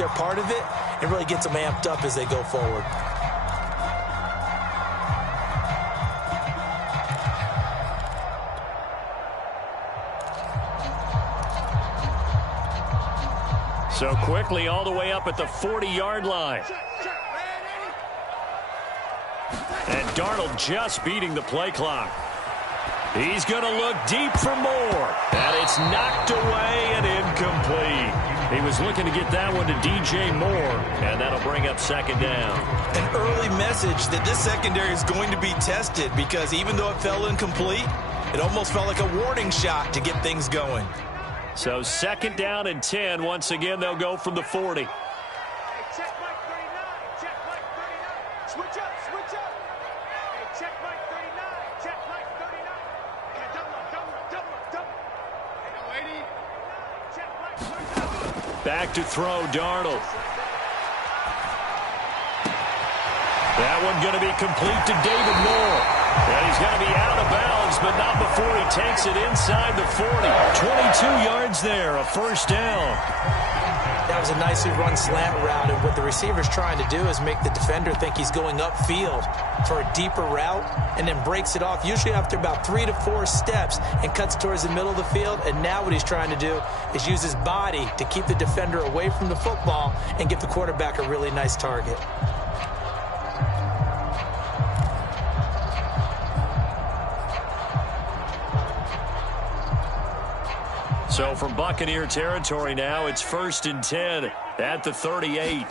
they're part of it, it really gets them amped up as they go forward. So quickly all the way up at the 40-yard line. And Darnold just beating the play clock. He's going to look deep for more. And it's knocked away and incomplete. He was looking to get that one to DJ Moore, and that'll bring up second down. An early message that this secondary is going to be tested, because even though it fell incomplete, it almost felt like a warning shot to get things going. So second down and 10. Once again, they'll go from the 40. Hey, check Mike 39. Check Mike 39. Switch up, switch up. Hey, check Mike 39. Check Mike 39. Hey, double up. Hey, no, 80. Check Mike 39. Back to throw, Darnold. That one going to be complete to David Moore. And he's going to be out of bounds, but not before he takes it inside the 40. 22 yards there, a first down. That was a nicely run slant route, and what the receiver's trying to do is make the defender think he's going upfield for a deeper route, and then breaks it off, usually after about 3 to 4 steps, and cuts towards the middle of the field. And now what he's trying to do is use his body to keep the defender away from the football and give the quarterback a really nice target. So from Buccaneer territory now, it's 1st and 10 at the 38.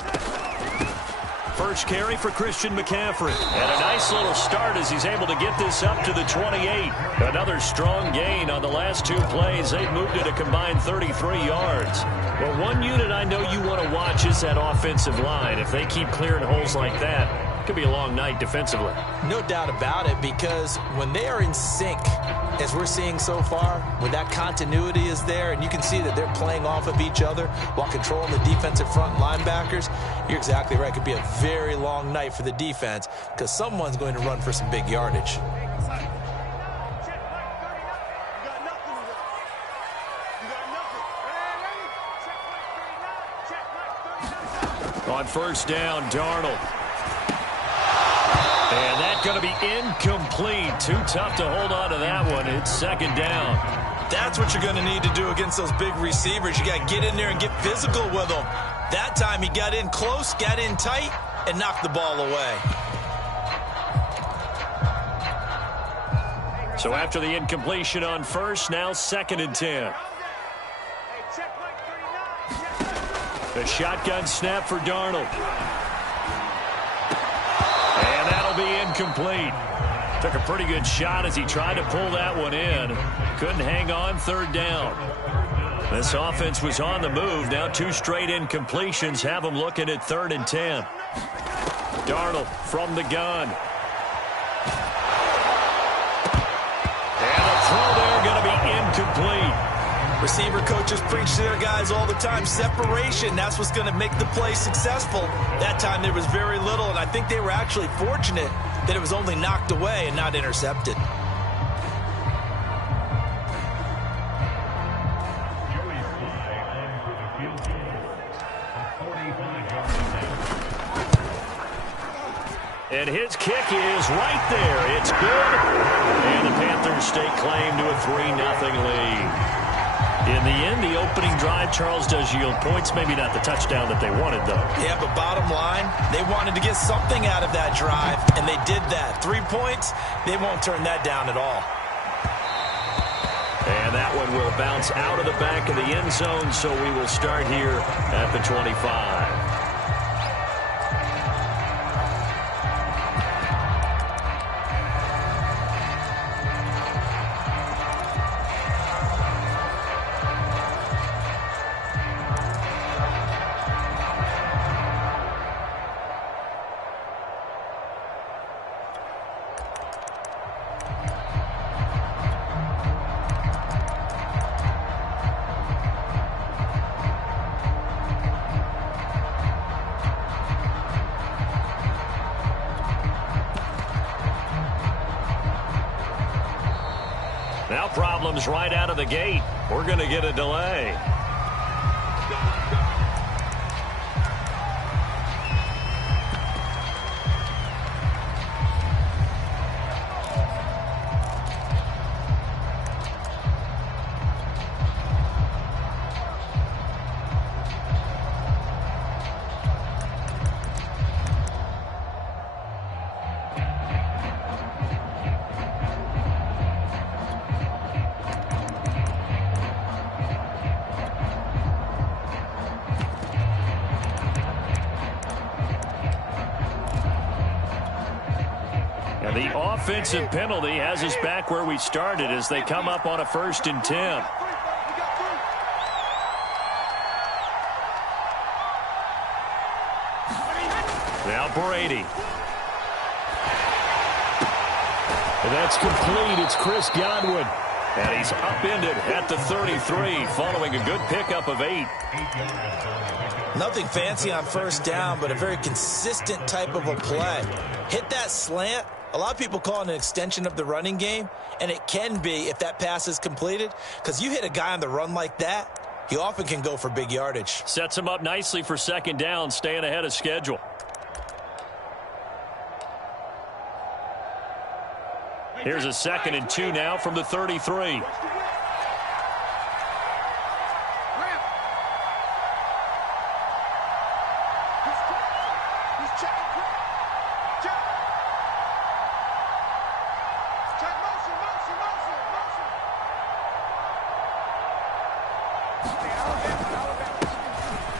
First carry for Christian McCaffrey. And a nice little start as he's able to get this up to the 28. Another strong gain on the last 2 plays. They've moved it a combined 33 yards. Well, one unit I know you want to watch is that offensive line. If they keep clearing holes like that, it could be a long night defensively. No doubt about it, because when they are in sync, as we're seeing so far, when that continuity is there and you can see that they're playing off of each other while controlling the defensive front linebackers, you're exactly right. It could be a very long night for the defense, because someone's going to run for some big yardage. On first down, Darnold. And that's going to be incomplete. Too tough to hold on to that one. It's second down. That's what you're going to need to do against those big receivers. You got to get in there and get physical with them. That time he got in close, got in tight, and knocked the ball away. So after the incompletion on first, now 2nd and 10. The shotgun snap for Darnold. And that'll be incomplete. Took a pretty good shot as he tried to pull that one in. Couldn't hang on, 3rd down. This offense was on the move. Now 2 straight incompletions have them looking at 3rd and 10. Darnold from the gun. And the throw there going to be incomplete. Receiver coaches preach to their guys all the time. Separation, that's what's going to make the play successful. That time there was very little, and I think they were actually fortunate that it was only knocked away and not intercepted. And his kick is right there. It's good. And the Panthers stake claim to a 3-0 lead. In the end, the opening drive, Charles, does yield points. Maybe not the touchdown that they wanted, though. Yeah, but bottom line, they wanted to get something out of that drive, and they did that. 3 points, they won't turn that down at all. And that one will bounce out of the back of the end zone, so we will start here at the 25. Now problems right out of the gate. We're going to get a delay. And the offensive penalty has us back where we started as they come up on a 1st and 10. Now Brady. And that's complete. It's Chris Godwin. And he's upended at the 33 following a good pickup of 8. Nothing fancy on 1st down, but a very consistent type of a play. Hit that slant. A lot of people call it an extension of the running game, and it can be if that pass is completed, because you hit a guy on the run like that, he often can go for big yardage. Sets him up nicely for 2nd down, staying ahead of schedule. Here's a 2nd and 2 now from the 33.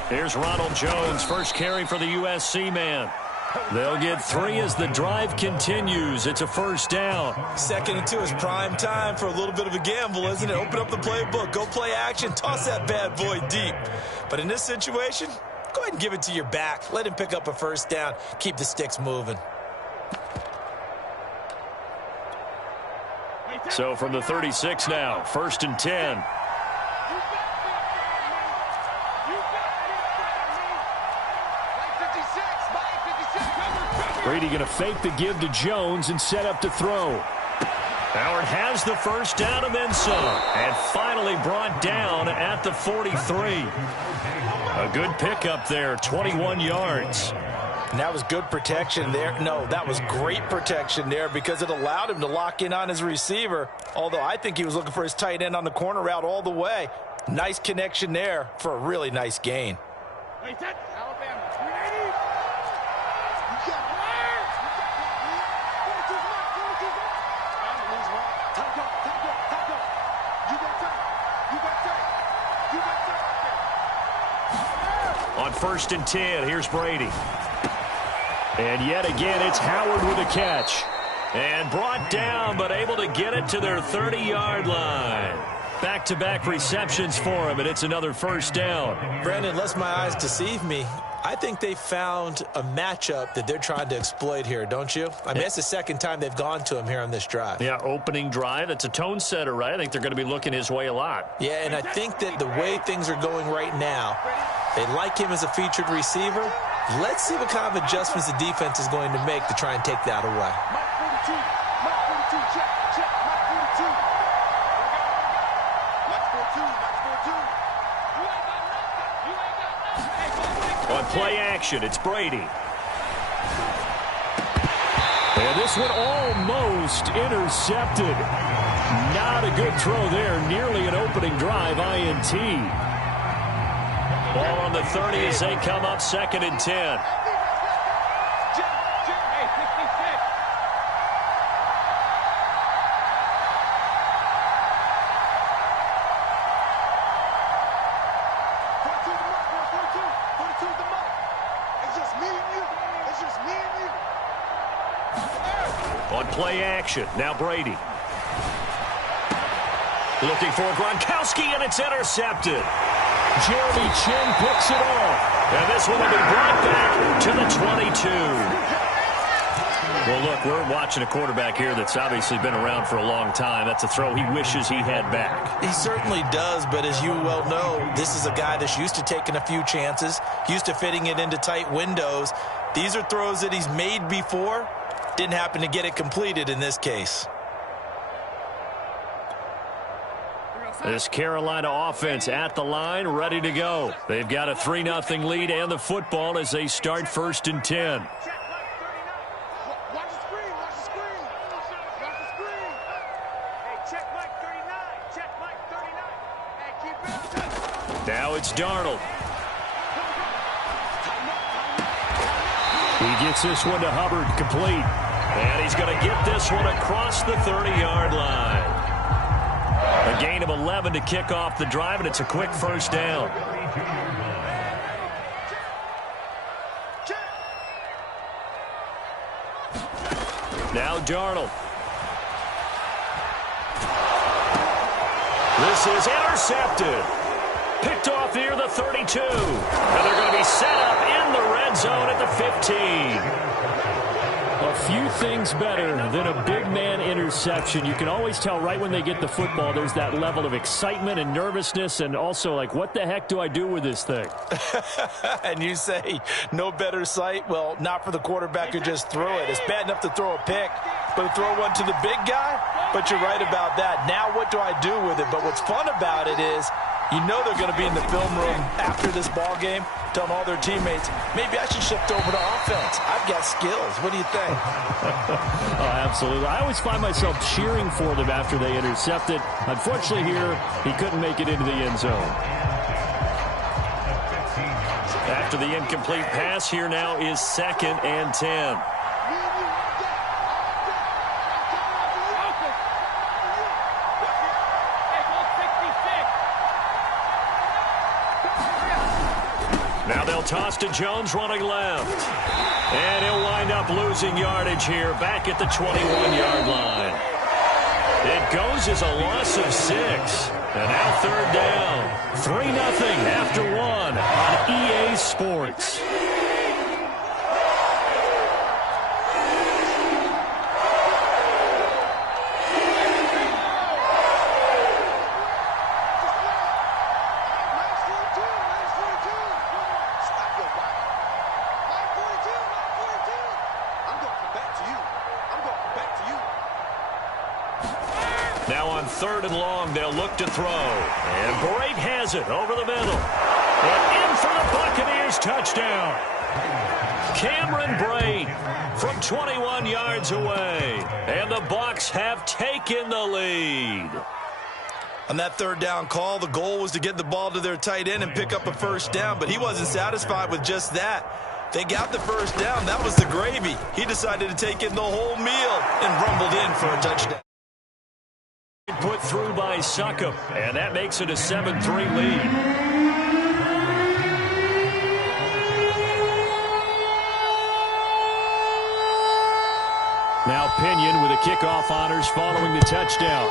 Here's Ronald Jones, first carry for the USC man. They'll get 3 as the drive continues. It's a 1st down. 2nd and 2 is prime time for a little bit of a gamble, isn't it? Open up the playbook, go play action, toss that bad boy deep. But in this situation, go ahead and give it to your back. Let him pick up a 1st down. Keep the sticks moving. So from the 36 now, 1st and 10. Brady going to fake the give to Jones and set up to throw. Howard has the 1st down and then some. And finally brought down at the 43. A good pickup there, 21 yards. And that was good protection there. No, that was great protection there because it allowed him to lock in on his receiver. Although I think he was looking for his tight end on the corner route all the way. Nice connection there for a really nice gain. On 1st and 10, here's Brady. And yet again, it's Howard with a catch. And brought down, but able to get it to their 30-yard line. Back-to-back receptions for him, and it's another 1st down. Brandon, lest my eyes deceive me, I think they found a matchup that they're trying to exploit here, don't you? I mean, it's the 2nd time they've gone to him here on this drive. Yeah, opening drive. It's a tone setter, right? I think they're going to be looking his way a lot. Yeah, and I think that the way things are going right now, they like him as a featured receiver. Let's see what kind of adjustments the defense is going to make to try and take that away. On play action, it's Brady. And this one almost intercepted. Not a good throw there. Nearly an opening drive INT. Ball on the 30 as they come up 2nd and 10. On play action, now Brady. Looking for Gronkowski, and it's intercepted. Jeremy Chin picks it off. And this one will be brought back to the 22. Well, look, we're watching a quarterback here that's obviously been around for a long time. That's a throw he wishes he had back. He certainly does, but as you well know, this is a guy that's used to taking a few chances, used to fitting it into tight windows. These are throws that he's made before. Didn't happen to get it completed in this case. This Carolina offense at the line, ready to go. They've got a 3-0 lead and the football as they start 1st and 10. Now it's Darnold. He gets this one to Hubbard, complete. And he's going to get this one across the 30-yard line. A gain of 11 to kick off the drive, and it's a quick 1st down. Now Darnold. This is intercepted. Picked off near the 32. And they're going to be set up in the red zone at the 15. A few things better than a big man interception. You can always tell right when they get the football, there's that level of excitement and nervousness, and also like, what the heck do I do with this thing? And you say no better sight? Well, not for the quarterback who just threw it. It's bad enough to throw a pick, but to throw one to the big guy? But you're right about that. Now what do I do with it? But what's fun about it is you know they're going to be in the film room after this ball game telling all their teammates, maybe I should shift over to offense. I've got skills. What do you think? Oh, absolutely. I always find myself cheering for them after they intercept it. Unfortunately here, he couldn't make it into the end zone. After the incomplete pass, here now is 2nd and 10. Now they'll toss to Jones running left. And he'll wind up losing yardage here back at the 21-yard line. It goes as a loss of 6. And now 3rd down. 3-0 after 1 on EA Sports. Now on 3rd and long, they'll look to throw. And Brate has it over the middle. And in for the Buccaneers touchdown. Cameron Brate from 21 yards away. And the Bucs have taken the lead. On that 3rd down call, the goal was to get the ball to their tight end and pick up a 1st down, but he wasn't satisfied with just that. They got the 1st down. That was the gravy. He decided to take in the whole meal and rumbled in for a touchdown. Put through by Succop, and that makes it a 7-3 lead. Now Pinion with the kickoff honors following the touchdown.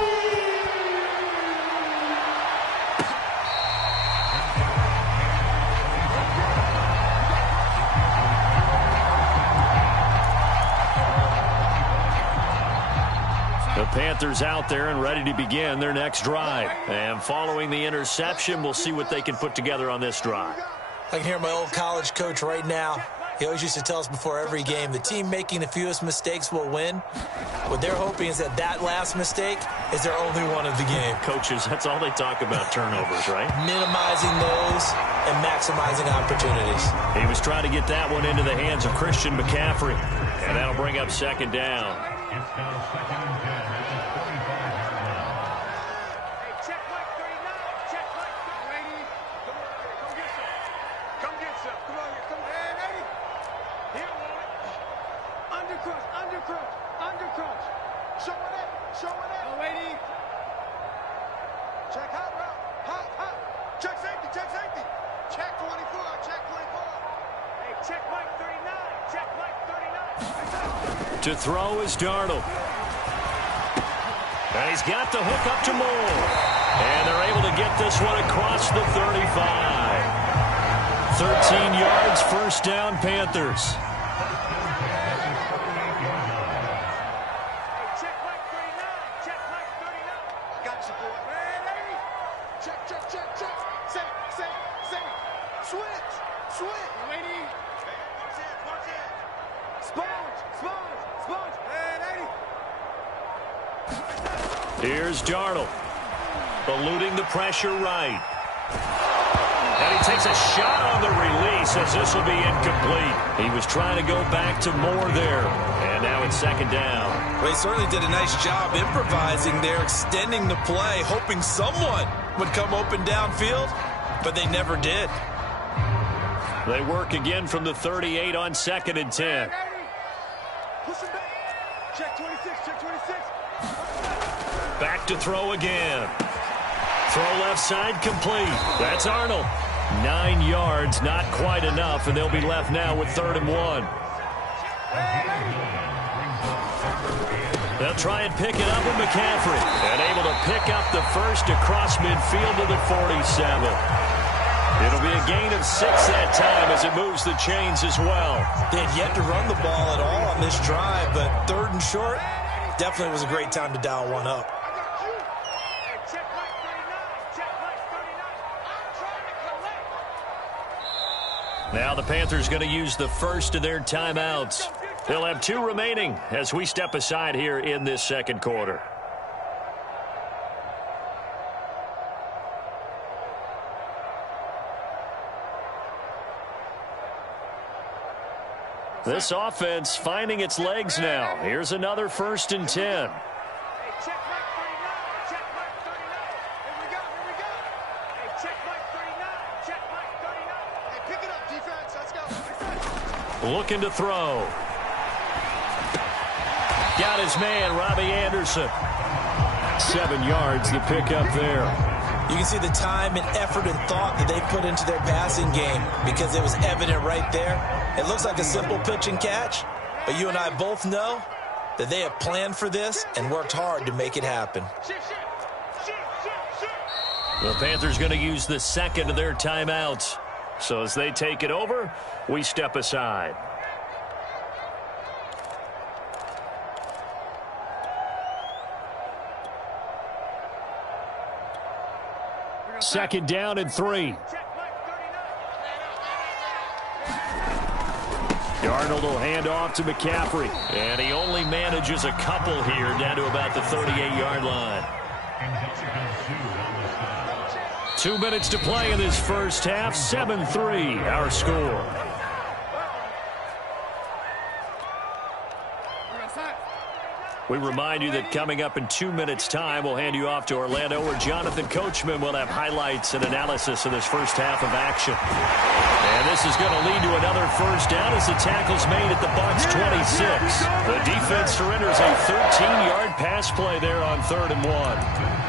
The Panthers out there and ready to begin their next drive. And following the interception, we'll see what they can put together on this drive. I can hear my old college coach right now. He always used to tell us before every game, the team making the fewest mistakes will win. What they're hoping is that that last mistake is their only one of the game. Coaches, that's all they talk about, turnovers, right? Minimizing those and maximizing opportunities. He was trying to get that one into the hands of Christian McCaffrey. And that'll bring up 2nd down. To throw is Darnold. And he's got the hook up to Moore. And they're able to get this one across the 35. 13 yards, 1st down, Panthers. Here's Darnold, eluding the pressure right. And he takes a shot on the release as this will be incomplete. He was trying to go back to Moore there. And now it's 2nd down. Well, he certainly did a nice job improvising there, extending the play, hoping someone would come open downfield, but they never did. They work again from the 38 on 2nd and 10. Check 26, check 26. Back to throw again. Throw left side complete. That's Arnold. 9 yards, not quite enough, and they'll be left now with 3rd and 1. They'll try and pick it up with McCaffrey. And able to pick up the first across midfield to the 47. It'll be a gain of 6 that time as it moves the chains as well. They had yet to run the ball at all on this drive, but 3rd and short definitely was a great time to dial one up. Now the Panthers going to use the first of their timeouts. They'll have 2 remaining as we step aside here in this second quarter. This offense finding its legs now. Here's another 1st and 10. Looking to throw. Got his man, Robbie Anderson. 7 yards, the pickup there. You can see the time and effort and thought that they put into their passing game because it was evident right there. It looks like a simple pitch and catch, but you and I both know that they have planned for this and worked hard to make it happen. The Panthers going to use the second of their timeouts. So as they take it over, we step aside. Second down and 3. Darnold will hand off to McCaffrey. And he only manages a couple here down to about the 38-yard line. 2 minutes to play in this first half. 7-3 our score. We remind you that coming up in 2 minutes' time, we'll hand you off to Orlando, where Jonathan Coachman will have highlights and analysis of this first half of action. And this is going to lead to another first down as the tackle's made at the Bucs 26. The defense surrenders a 13-yard pass play there on 3rd and 1.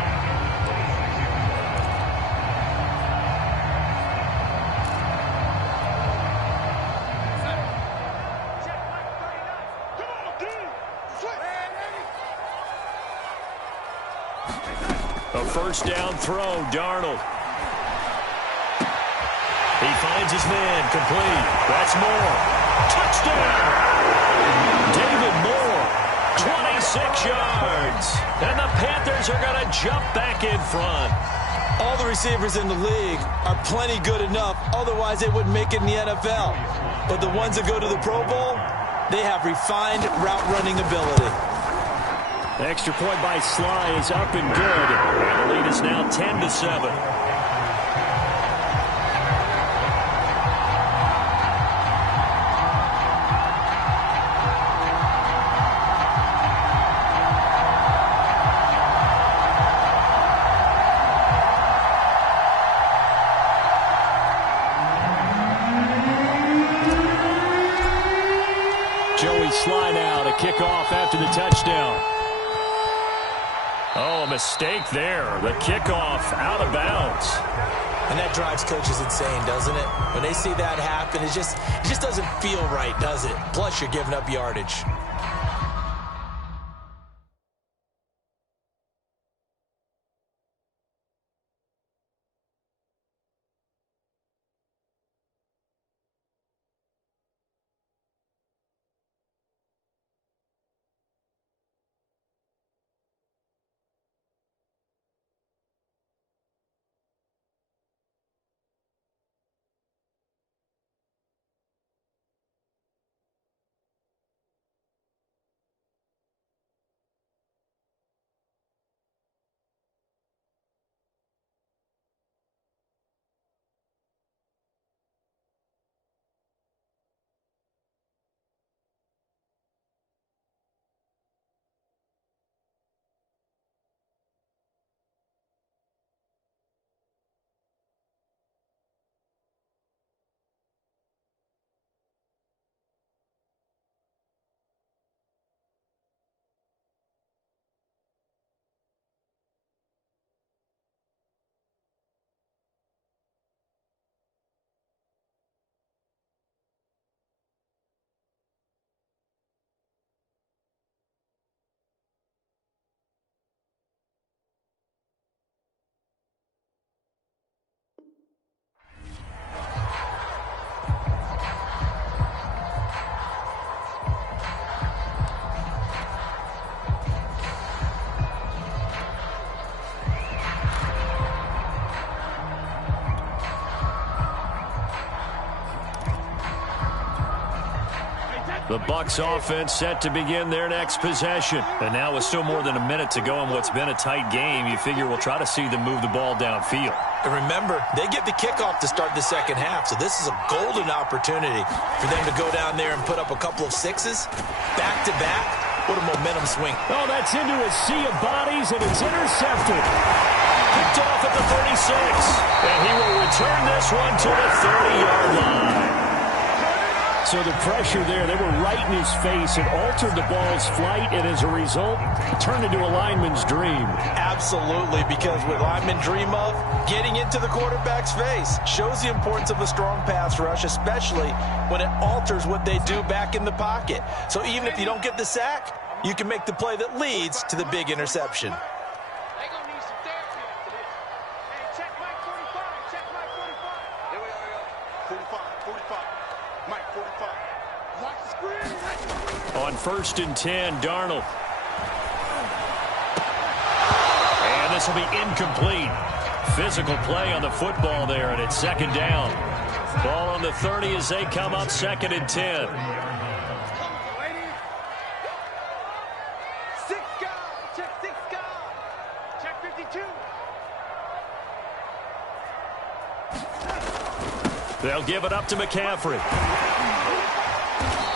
A first down throw, Darnold. He finds his man, complete. That's Moore. Touchdown! David Moore, 26 yards. And the Panthers are going to jump back in front. All the receivers in the league are plenty good enough, otherwise they wouldn't make it in the NFL. But the ones that go to the Pro Bowl, they have refined route running ability. The extra point by Sly is up and good. And the lead is now 10-7. Joey Sly now to kick off after the touchdown. Oh, a mistake there. The kickoff out of bounds. And that drives coaches insane, doesn't it? When they see that happen, it just doesn't feel right, does it? Plus, you're giving up yardage. The Bucs offense set to begin their next possession. And now with still more than a minute to go in what's been a tight game, you figure we'll try to see them move the ball downfield. And remember, they get the kickoff to start the second half, so this is a golden opportunity for them to go down there and put up a couple of sixes back-to-back. What a momentum swing. Oh, that's into a sea of bodies, and it's intercepted. Picked off at the 36, and he will return this one to the 30-yard line. So the pressure there, they were right in his face. It altered the ball's flight, and as a result, turned into a lineman's dream. Absolutely, because what linemen dream of, getting into the quarterback's face, shows the importance of a strong pass rush, especially when it alters what they do back in the pocket. So even if you don't get the sack, you can make the play that leads to the big interception. On 1st and 10, Darnold. And this will be incomplete. Physical play on the football there, and it's second down. Ball on the 30 as they come up 2nd and 10. Check 52. They'll give it up to McCaffrey.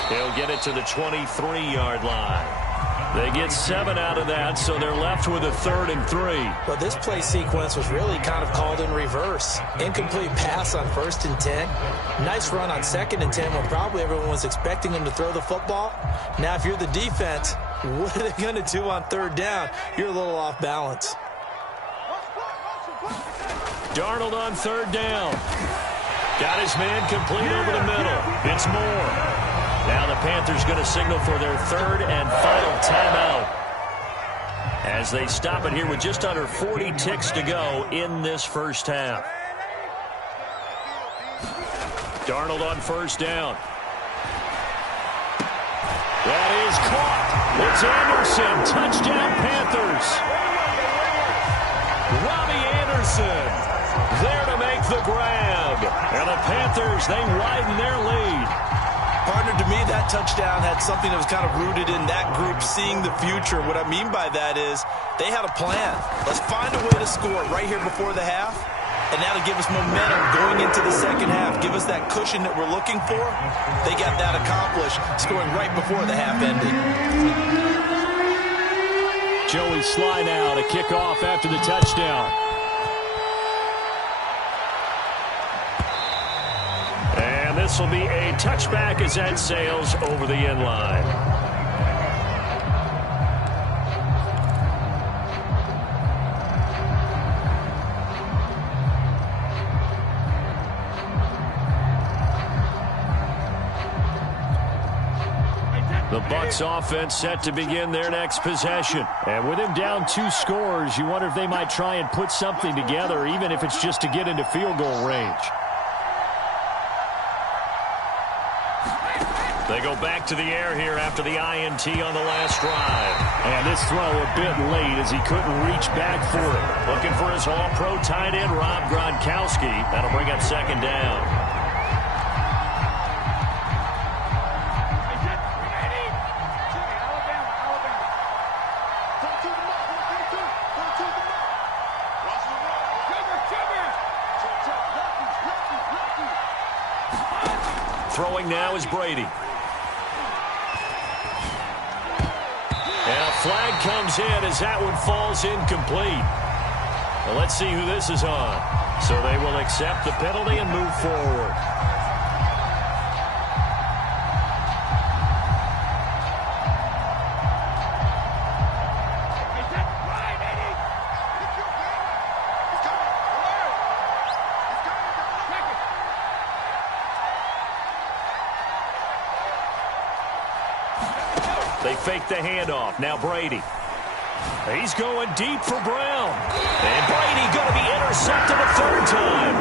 He'll get it to the 23-yard line. They get 7 out of that, so they're left with a 3rd and 3. Well, this play sequence was really kind of called in reverse. Incomplete pass on 1st and 10. Nice run on 2nd and 10 when probably everyone was expecting him to throw the football. Now, if you're the defense, what are they going to do on 3rd down? You're a little off balance. Darnold on 3rd down. Got his man complete over the middle. It's Moore. Now the Panthers going to signal for their 3rd and final timeout as they stop it here with just under 40 ticks to go in this first half. Darnold on 1st down. That is caught. It's Anderson. Touchdown Panthers. Robbie Anderson there to make the grab. And the Panthers, they widen their lead. Partner, to me, that touchdown had something that was kind of rooted in that group seeing the future. What I mean by that is they had a plan. Let's find a way to score right here before the half, and that'll give us momentum going into the second half. Give us that cushion that we're looking for. They got that accomplished, scoring right before the half ended. Joey Sly now to kick off after the touchdown. This will be a touchback as that sails over the end line. The Bucs offense set to begin their next possession. And with him down 2 scores, you wonder if they might try and put something together, even if it's just to get into field goal range. They go back to the air here after the INT on the last drive. And this throw a bit late as he couldn't reach back for it. Looking for his all-pro tight end, Rob Gronkowski. That'll bring up 2nd down. Throwing now is Brady. And a flag comes in as that one falls incomplete. Well, let's see who this is on. So they will accept the penalty and move forward. They fake the handoff. Now Brady. He's going deep for Brown. And Brady going to be intercepted a 3rd time.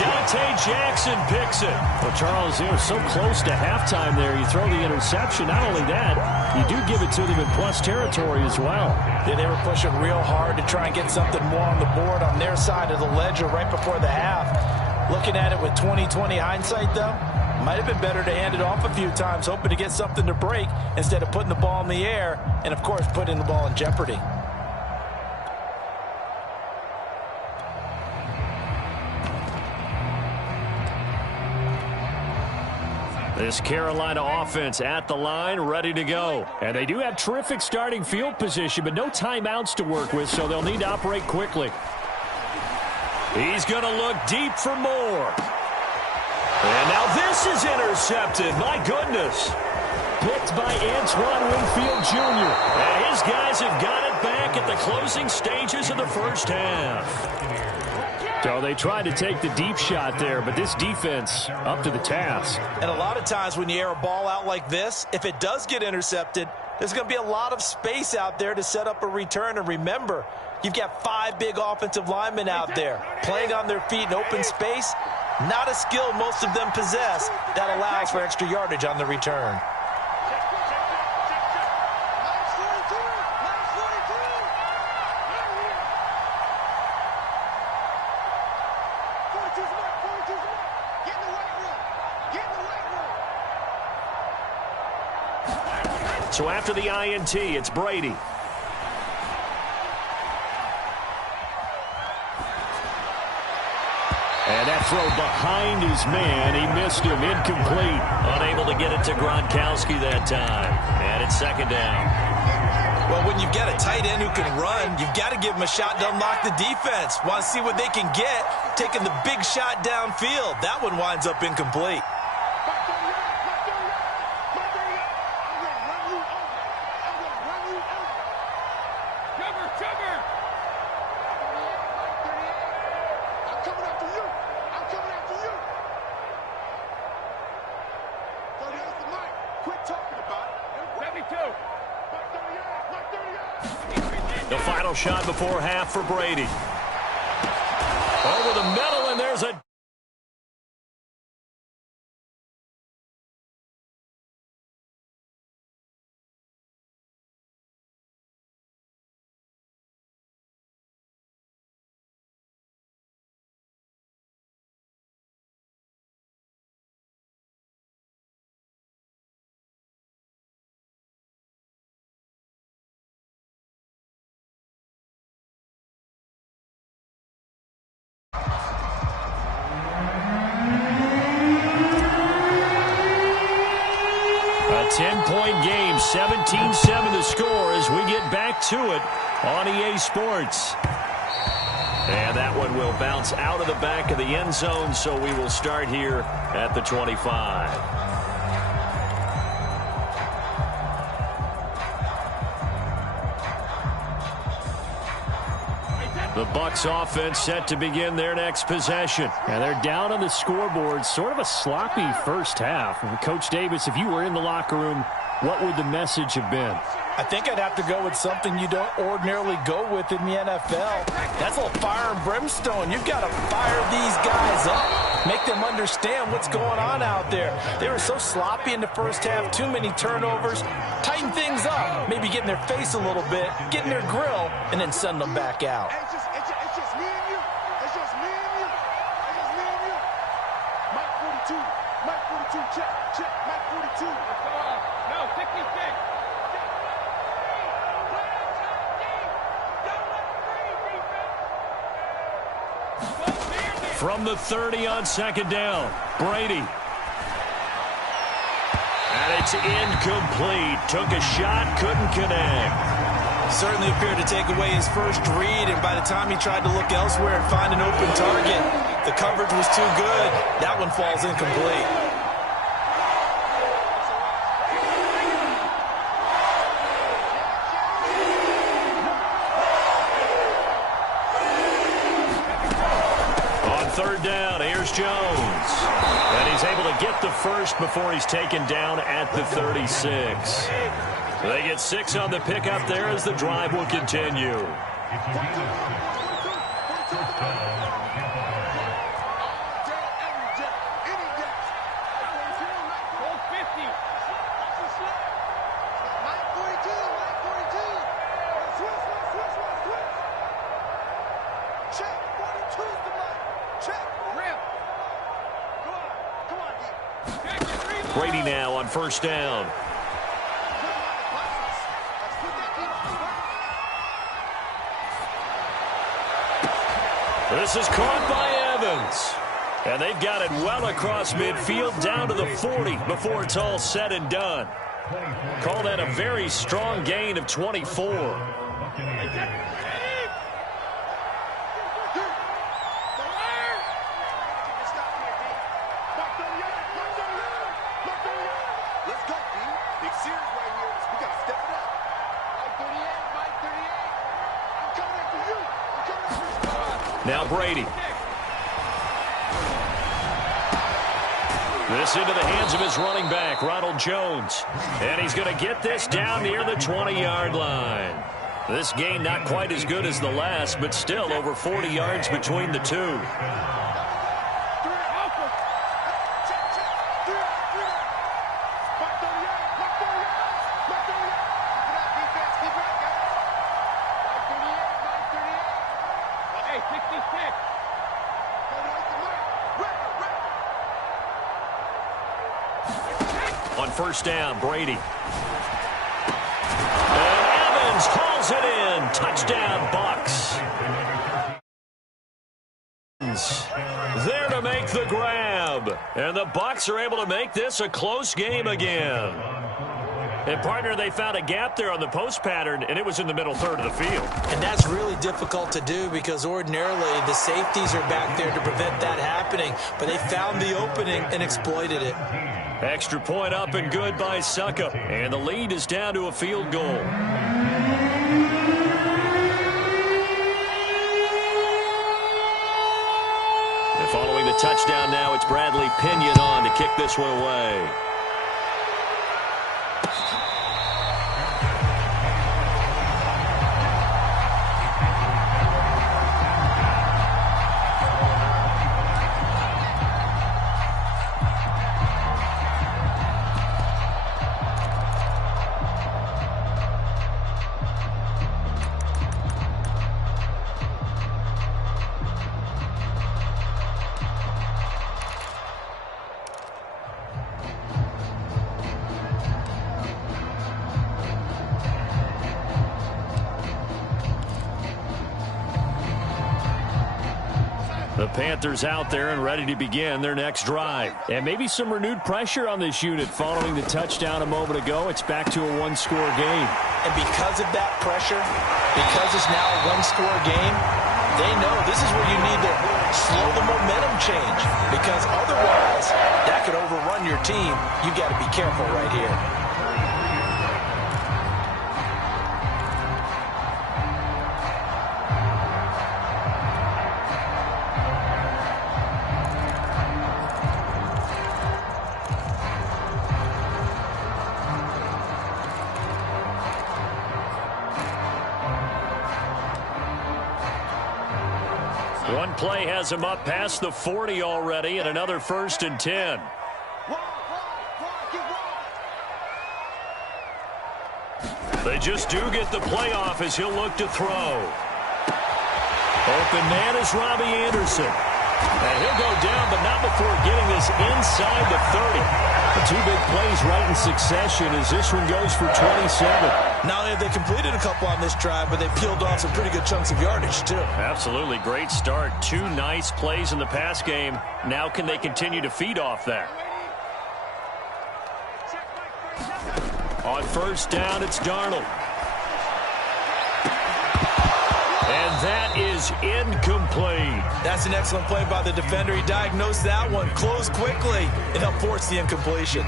Dante Jackson picks it. Well, Charles, you were so close to halftime there. You throw the interception. Not only that, you do give it to them in plus territory as well. Yeah, they were pushing real hard to try and get something more on the board on their side of the ledger right before the half. Looking at it with 20/20 hindsight, though, Might have been better to hand it off a few times, hoping to get something to break instead of putting the ball in the air and, of course, putting the ball in jeopardy. This Carolina offense at the line, ready to go. And they do have terrific starting field position, but no timeouts to work with, so they'll need to operate quickly. He's going to look deep for more. And now this is intercepted. My goodness. Picked by Antoine Winfield Jr. And his guys have got it back at the closing stages of the first half. So they tried to take the deep shot there, but this defense up to the task. And a lot of times when you air a ball out like this, if it does get intercepted, there's going to be a lot of space out there to set up a return. And remember, you've got 5 big offensive linemen out there playing on their feet in open space. Not a skill most of them possess that allows for extra yardage on the return. So after the INT, it's Brady. And that throw behind his man, he missed him, incomplete. Unable to get it to Gronkowski that time. And it's second down. Well, when you've got a tight end who can run, you've got to give him a shot to unlock the defense. Want to see what they can get, taking the big shot downfield. That one winds up incomplete. The final shot before half for Brady. Over the middle, and there's a... A 10-point game, 17-7 the score as we get back to it on EA Sports. And that one will bounce out of the back of the end zone, so we will start here at the 25. The Bucs offense set to begin their next possession. And they're down on the scoreboard, sort of a sloppy first half. And Coach Davis, if you were in the locker room, what would the message have been? I think I'd have to go with something you don't ordinarily go with in the NFL. That's a little fire and brimstone. You've got to fire these guys up, make them understand what's going on out there. They were so sloppy in the first half, too many turnovers. Tighten things up, maybe get in their face a little bit, get in their grill, and then send them back out. It's just me and you. It's just me and you. It's just me and you. Mike 42. Mike 42. Check. Check. Mike 42. No, 66. From the 30 on second down, Brady. And it's incomplete. Took a shot, couldn't connect. Certainly appeared to take away his first read, and by the time he tried to look elsewhere and find an open target, the coverage was too good. That one falls incomplete. Third down, here's Jones. And he's able to get the first before he's taken down at the 36. They get 6 on the pickup there as the drive will continue. Brady now on first down. This is caught by Evans. And they've got it well across midfield down to the 40 before it's all said and done. Call that a very strong gain of 24. Now Brady. This into the hands of his running back, Ronald Jones. And he's going to get this down near the 20-yard line. This gain not quite as good as the last, but still over 40 yards between the two. On first down, Brady. And Evans hauls it in. Touchdown, Bucks. There to make the grab. And the Bucks are able to make this a close game again. And, partner, they found a gap there on the post pattern, and it was in the middle third of the field. And that's really difficult to do because ordinarily the safeties are back there to prevent that happening. But they found the opening and exploited it. Extra point up and good by Suckup. And the lead is down to a field goal. And following the touchdown now, it's Bradley Pinion on to kick this one away. The Panthers out there and ready to begin their next drive. And maybe some renewed pressure on this unit following the touchdown a moment ago. It's back to a one-score game. And because of that pressure, because it's now a one-score game, they know this is where you need to slow the momentum change. Because otherwise, that could overrun your team. You got to be careful right here. One play has him up past the 40 already, and another 1st and 10. They just do get the playoff as he'll look to throw. Open man is Robbie Anderson. And he'll go down, but not before getting this inside the 30. The two big plays right in succession as this one goes for 27. Not only have they completed a couple on this drive, but they peeled off some pretty good chunks of yardage, too. Absolutely. Great start. Two nice plays in the pass game. Now can they continue to feed off that? On first down, it's Darnold. And that is incomplete. That's an excellent play by the defender. He diagnosed that one, closed quickly, and helped force the incompletion.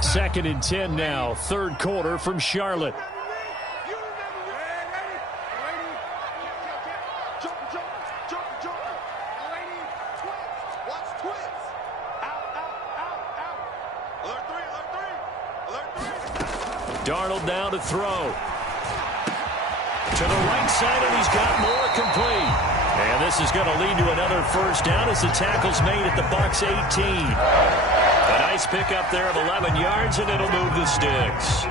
Second and 10 now, third quarter from Charlotte. Darnold now to throw. To the right side, and he's got more complete. And this is going to lead to another first down as the tackle's made at the Bucs 18. A nice pickup there of 11 yards, and it'll move the sticks.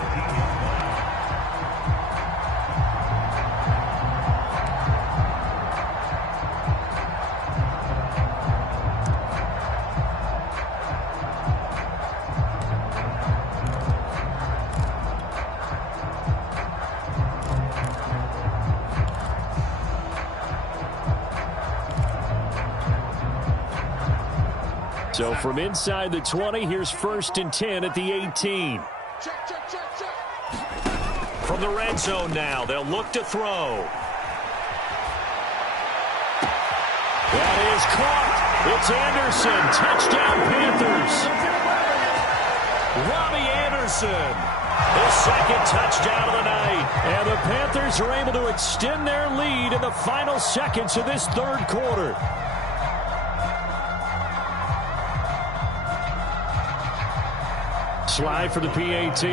So from inside the 20, here's 1st and 10 at the 18. From the red zone now, they'll look to throw. That is caught. It's Anderson. Touchdown, Panthers. Robbie Anderson, his 2nd touchdown of the night. And the Panthers are able to extend their lead in the final seconds of this 3rd quarter. Slide for the PAT.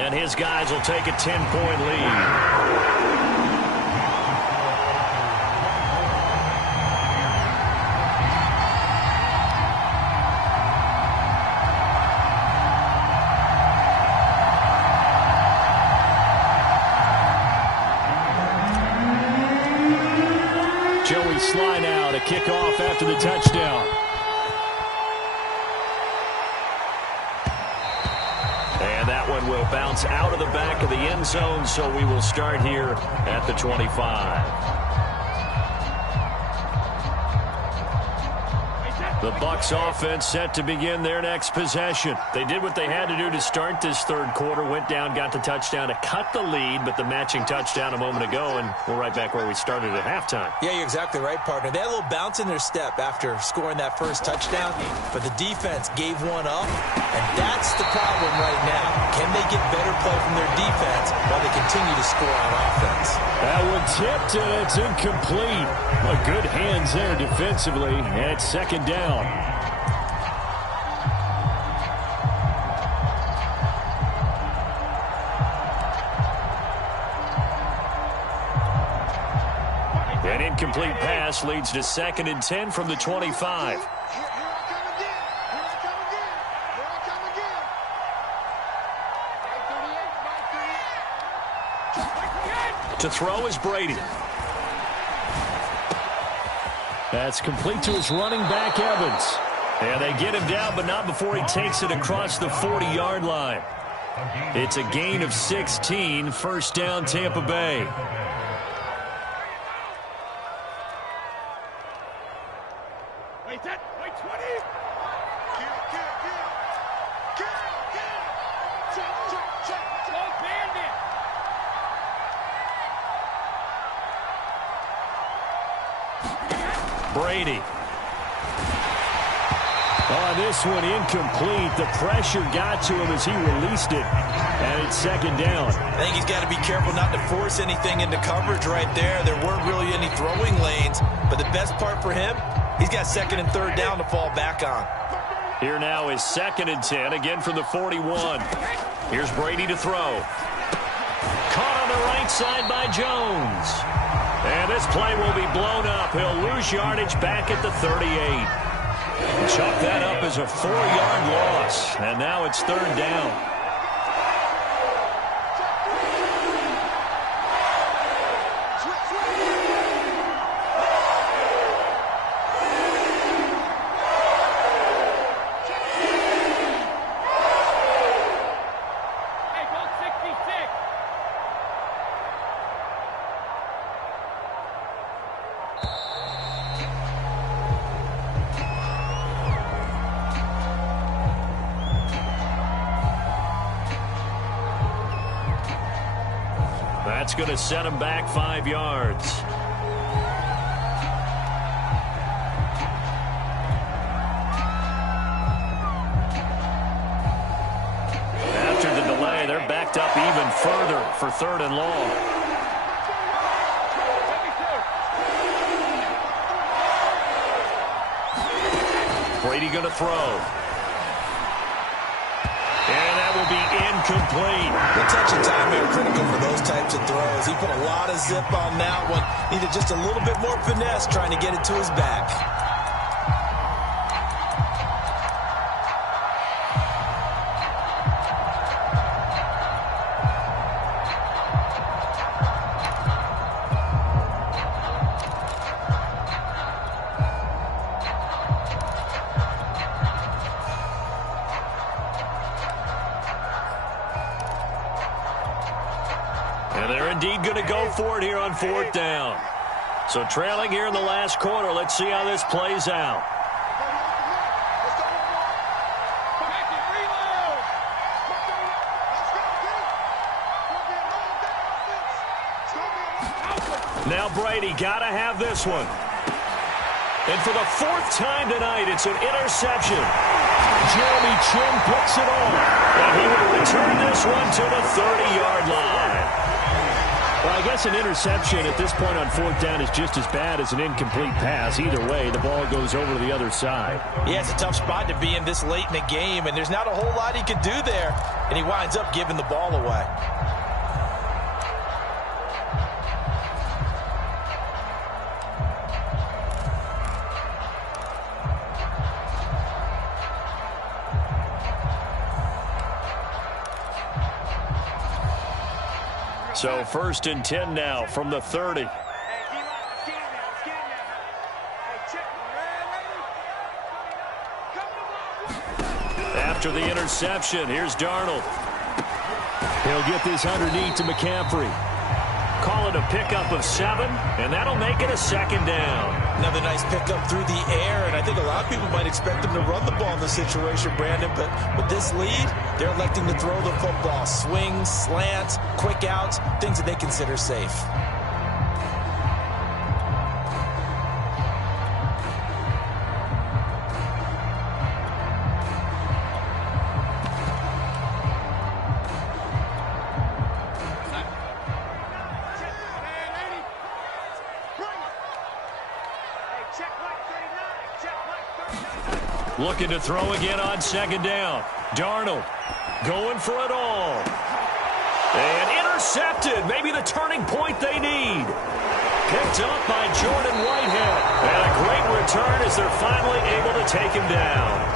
And his guys will take a 10-point lead. Sly now to kick off after the touchdown. And that one will bounce out of the back of the end zone, so we will start here at the 25. The Bucs offense set to begin their next possession. They did what they had to do to start this 3rd quarter, went down, got the touchdown to cut the lead, but the matching touchdown a moment ago, and we're right back where we started at halftime. Yeah, you're exactly right, partner. They had a little bounce in their step after scoring that first touchdown, but the defense gave one up, and that's the problem right now. Can they get better play from their defense while they continue to score on offense? That one tipped, and it's incomplete. But good hands there defensively, and it's 2nd down. An incomplete pass leads to 2nd and 10 from the 25. To throw is Brady. That's complete to his running back, Evans. And they get him down, but not before he takes it across the 40-yard line. It's a gain of 16, 1st down, Tampa Bay. Wait 20. Brady. Oh, this one incomplete. The pressure got to him as he released it. And it's 2nd down. I think he's got to be careful not to force anything into coverage right there. There weren't really any throwing lanes. But the best part for him, he's got 2nd and 3rd down to fall back on. Here now is 2nd and 10, again from the 41. Here's Brady to throw. Caught on the right side by Jones. And this play will be blown up. He'll lose yardage back at the 38. Chalk that up as a 4-yard loss. And now it's 3rd down. That's going to set him back 5 yards. After the delay, they're backed up even further for 3rd and long. Brady going to throw. And that will be incomplete. The touch and time are critical for those types of throws. He put a lot of zip on that one. Needed just a little bit more finesse trying to get it to his back. And they're indeed going to go for it here on 4th down. So trailing here in the last quarter. Let's see how this plays out. Now Brady got to have this one. And for the fourth time tonight, it's an interception. Jeremy Chin picks it off. And he will return this one to the 30-yard line. Well, I guess an interception at this point on fourth down is just as bad as an incomplete pass. Either way, the ball goes over to the other side. Yeah, it's a tough spot to be in this late in the game, and there's not a whole lot he can do there. And he winds up giving the ball away. So 1st and 10 now from the 30. After the interception, here's Darnold. He'll get this underneath to McCaffrey. Call it a pickup of 7, and that'll make it a 2nd down. Another nice pickup through the air, and I think a lot of people might expect him to run the ball in this situation, Brandon, but with this lead, they're electing to throw the football. Swings, slants, quick outs, things that they consider safe. Looking to throw again on 2nd down. Darnold going for it all. And intercepted. Maybe the turning point they need. Picked up by Jordan Whitehead. And a great return as they're finally able to take him down.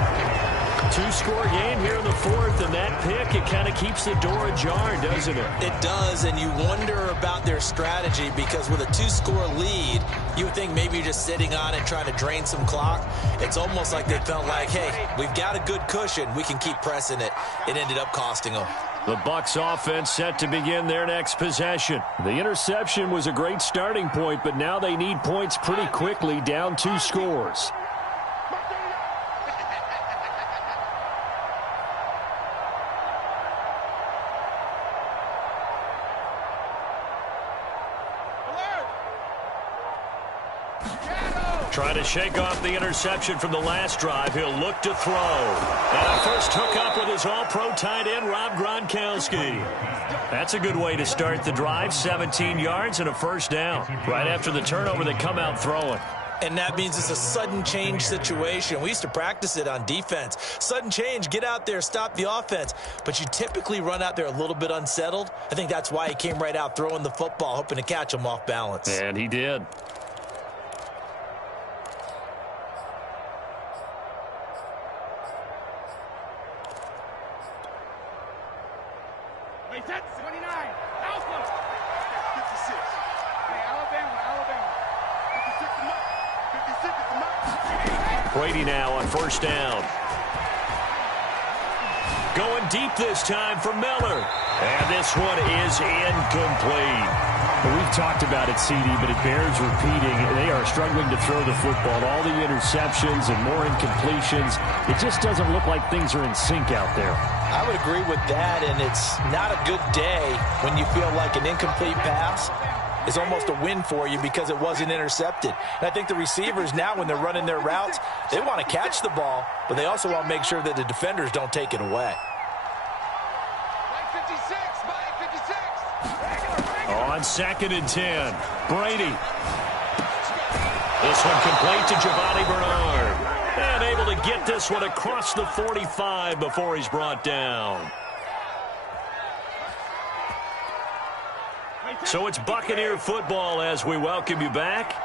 2-score game here in the 4th, and that pick, it kind of keeps the door ajar, doesn't it? It does, and you wonder about their strategy because with a 2-score lead, you would think maybe you're just sitting on it trying to drain some clock. It's almost like they felt like, hey, we've got a good cushion. We can keep pressing it. It ended up costing them. The Bucs offense set to begin their next possession. The interception was a great starting point, but now they need points pretty quickly, down 2 scores. Trying to shake off the interception from the last drive. He'll look to throw. And a first hookup with his all-pro tight end, Rob Gronkowski. That's a good way to start the drive. 17 yards and a first down. Right after the turnover, they come out throwing. And that means it's a sudden change situation. We used to practice it on defense. Sudden change, get out there, stop the offense. But you typically run out there a little bit unsettled. I think that's why he came right out throwing the football, hoping to catch him off balance. And he did. That's 29. Alpha. 56. Hey, Alabama. 56 is up. 56 is up. Brady now on first down. Going deep this time for Miller. And this one is incomplete. Well, we've talked about it, CD, but it bears repeating. They are struggling to throw the football. All the interceptions and more incompletions. It just doesn't look like things are in sync out there. I would agree with that, and it's not a good day when you feel like an incomplete pass is almost a win for you because it wasn't intercepted. And I think the receivers now, when they're running their routes, they want to catch the ball, but they also want to make sure that the defenders don't take it away. On 2nd and 10, Brady. This one complete to Giovanni Bernard. And able to get this one across the 45 before he's brought down. So it's Buccaneer football as we welcome you back.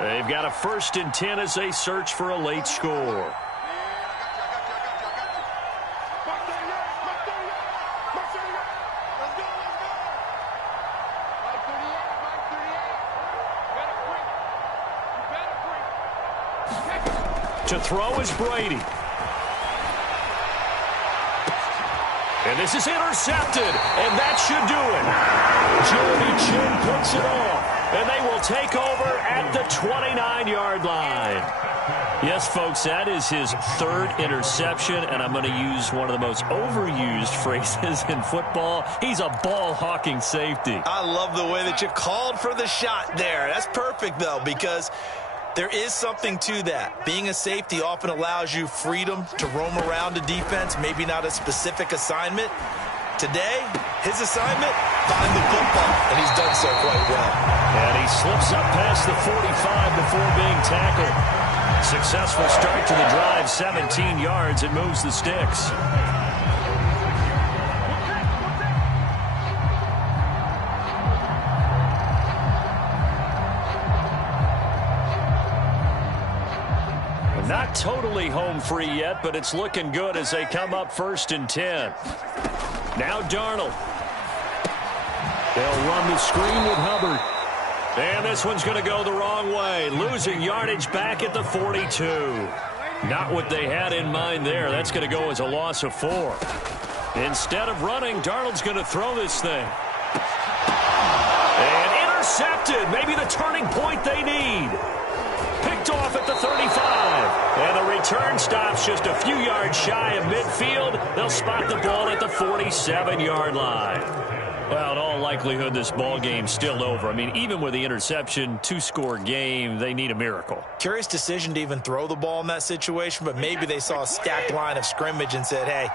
They've got a 1st and 10 as they search for a late score. To throw is Brady. And this is intercepted, and that should do it. Jeremy Chin puts it off. And they will take over at the 29-yard line. Yes, folks, that is his third interception, and I'm going to use one of the most overused phrases in football. He's a ball-hawking safety. I love the way that you called for the shot there. That's perfect, though, because there is something to that. Being a safety often allows you freedom to roam around the defense, maybe not a specific assignment. Today, his assignment, find the football, and he's done so quite well. And he slips up past the 45 before being tackled. Successful start to the drive, 17 yards, and moves the sticks. Not totally home free yet, but it's looking good as they come up 1st and 10. Now Darnold. They'll run the screen with Hubbard. And this one's going to go the wrong way. Losing yardage back at the 42. Not what they had in mind there. That's going to go as a loss of 4. Instead of running, Darnold's going to throw this thing. And intercepted. Maybe the turning point they need. Picked off at the 35. And the return stops just a few yards shy of midfield. They'll spot the ball at the 47-yard line. Well, in all likelihood, this ball game's still over. I mean, even with the interception, 2-score game, they need a miracle. Curious decision to even throw the ball in that situation, but maybe they saw a stacked line of scrimmage and said, hey,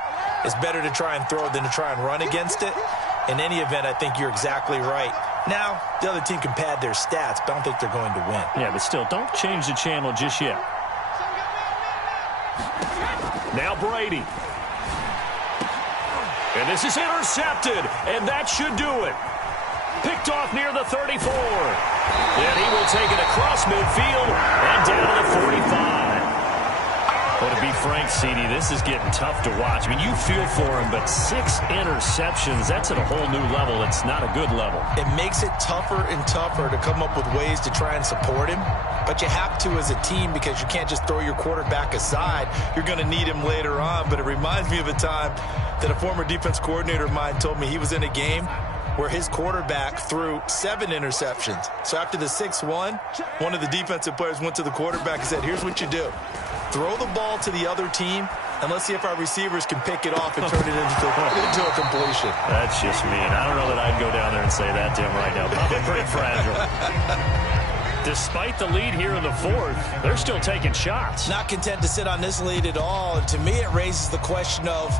it's better to try and throw than to try and run against it. In any event, I think you're exactly right. Now, the other team can pad their stats, but I don't think they're going to win. Yeah, but still, don't change the channel just yet. Now Brady. And this is intercepted, and that should do it. Picked off near the 34. And he will take it across midfield and down to the 45. Well, to be frank, CD, this is getting tough to watch. I mean, you feel for him, but 6 interceptions, that's at a whole new level. It's not a good level. It makes it tougher and tougher to come up with ways to try and support him. But you have to as a team because you can't just throw your quarterback aside. You're going to need him later on. But it reminds me of a time that a former defense coordinator of mine told me he was in a game where his quarterback threw 7 interceptions. So after the 6th one of the defensive players went to the quarterback and said, here's what you do. Throw the ball to the other team, and let's see if our receivers can pick it off and turn it into a completion. That's just mean. I don't know that I'd go down there and say that to him right now. Probably pretty fragile. Despite the lead here in the 4th, they're still taking shots. Not content to sit on this lead at all, and to me it raises the question of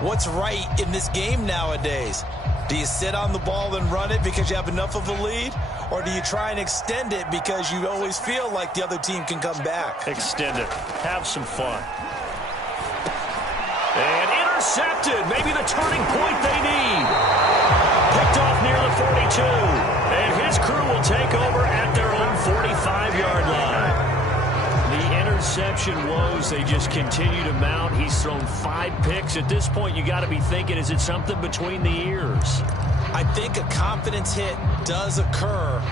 what's right in this game nowadays. Do you sit on the ball and run it because you have enough of a lead? Or do you try and extend it because you always feel like the other team can come back? Extend it. Have some fun. And intercepted. Maybe the turning point they need. Picked off near the 42. And his crew will take over at their own 45-yard line. The interception woes, they just continue to mount. He's thrown 5 picks. At this point, you got to be thinking, is it something between the ears? I think a confidence hit does occur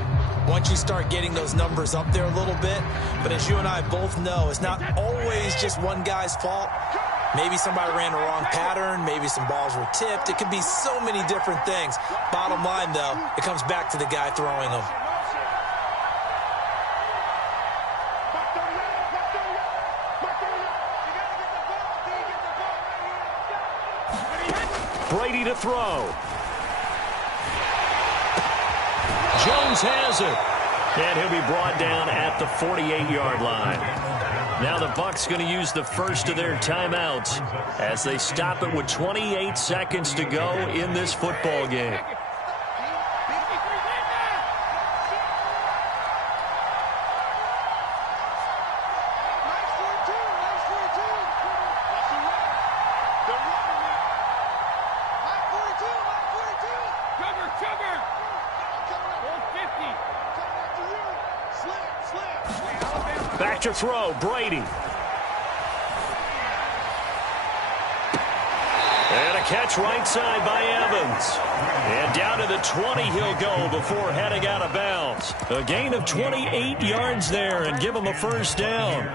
once you start getting those numbers up there a little bit. But as you and I both know, it's not always just one guy's fault. Maybe somebody ran the wrong pattern. Maybe some balls were tipped. It could be so many different things. Bottom line, though, it comes back to the guy throwing them. Brady to throw. Jones has it. And he'll be brought down at the 48-yard line. Now the Bucs going to use the first of their timeouts as they stop it with 28 seconds to go in this football game. Back to throw, Brady. And a catch right side by Evans. And down to the 20 he'll go before heading out of bounds. A gain of 28 yards there and give him a first down.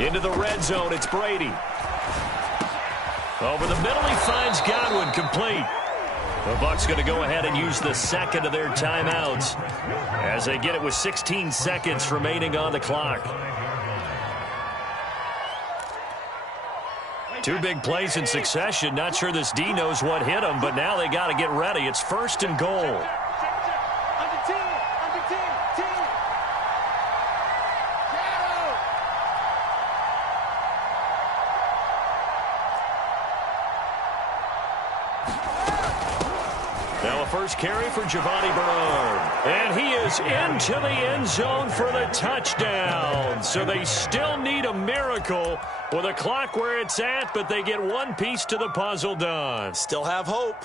Into the red zone, it's Brady. Over the middle, he finds Godwin, complete. The Bucs going to go ahead and use the second of their timeouts as they get it with 16 seconds remaining on the clock. Two big plays in succession. Not sure this D knows what hit him, but now they got to get ready. It's 1st and goal. Now a first carry for Giovanni Bernard. And he is into the end zone for the touchdown. So they still need a miracle with a clock where it's at, but they get one piece to the puzzle done. Still have hope.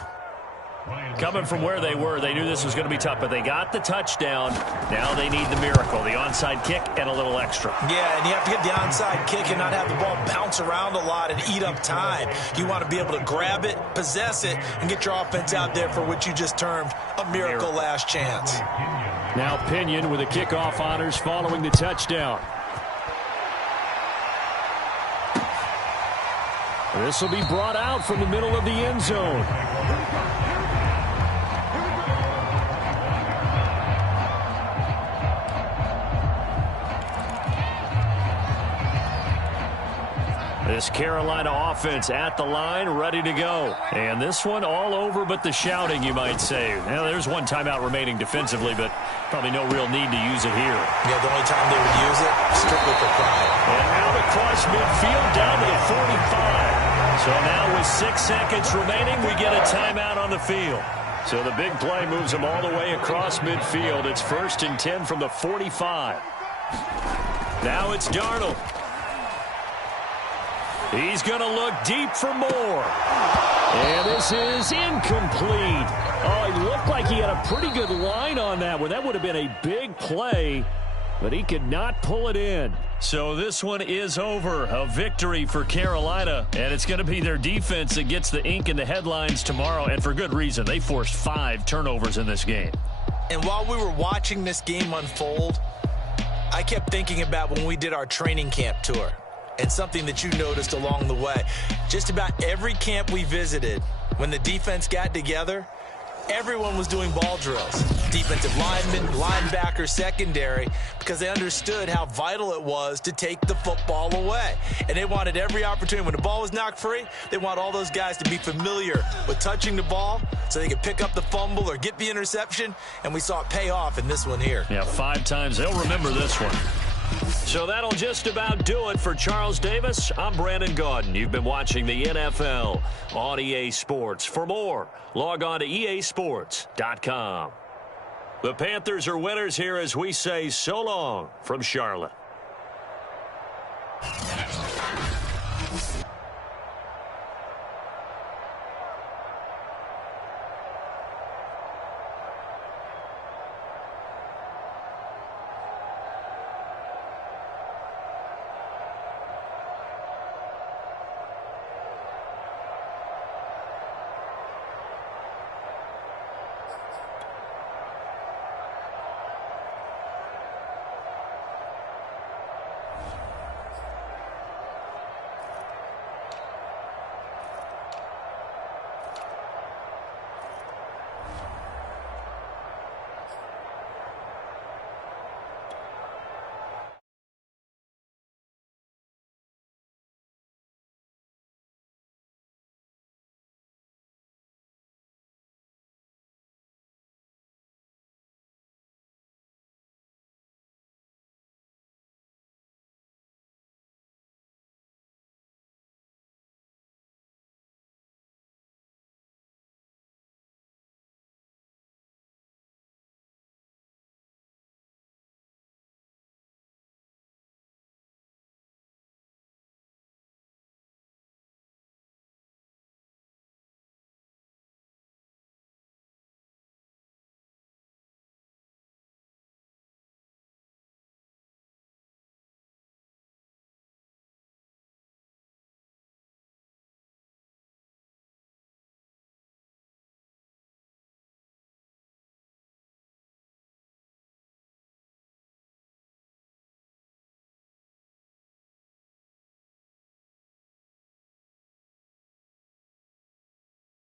Coming from where they were, they knew this was going to be tough, but they got the touchdown. Now they need the miracle, the onside kick and a little extra. Yeah, and you have to get the onside kick and not have the ball bounce around a lot and eat up time. You want to be able to grab it, possess it, and get your offense out there for what you just termed a miracle last chance. Now Pinion with the kickoff honors following the touchdown. This will be brought out from the middle of the end zone. This Carolina offense at the line, ready to go. And this one all over but the shouting, you might say. Now, there's one timeout remaining defensively, but probably no real need to use it here. Yeah, the only time they would use it, strictly for pride. And out across midfield down to the 45. So now with 6 seconds remaining, we get a timeout on the field. So the big play moves them all the way across midfield. It's 1st and 10 from the 45. Now it's Darnold. He's going to look deep for more. And this is incomplete. Oh, he looked like he had a pretty good line on that one. That would have been a big play, but he could not pull it in. So this one is over. A victory for Carolina, and it's going to be their defense that gets the ink in the headlines tomorrow, and for good reason. They forced 5 turnovers in this game. And while we were watching this game unfold, I kept thinking about when we did our training camp tour. And something that you noticed along the way. Just about every camp we visited, when the defense got together, everyone was doing ball drills. Defensive linemen, linebackers, secondary, because they understood how vital it was to take the football away. And they wanted every opportunity. When the ball was knocked free, they want all those guys to be familiar with touching the ball so they could pick up the fumble or get the interception. And we saw it pay off in this one here. Yeah, 5 times. They'll remember this one. So that'll just about do it for Charles Davis. I'm Brandon Gaudin. You've been watching the NFL on EA Sports. For more, log on to easports.com. The Panthers are winners here as we say so long from Charlotte.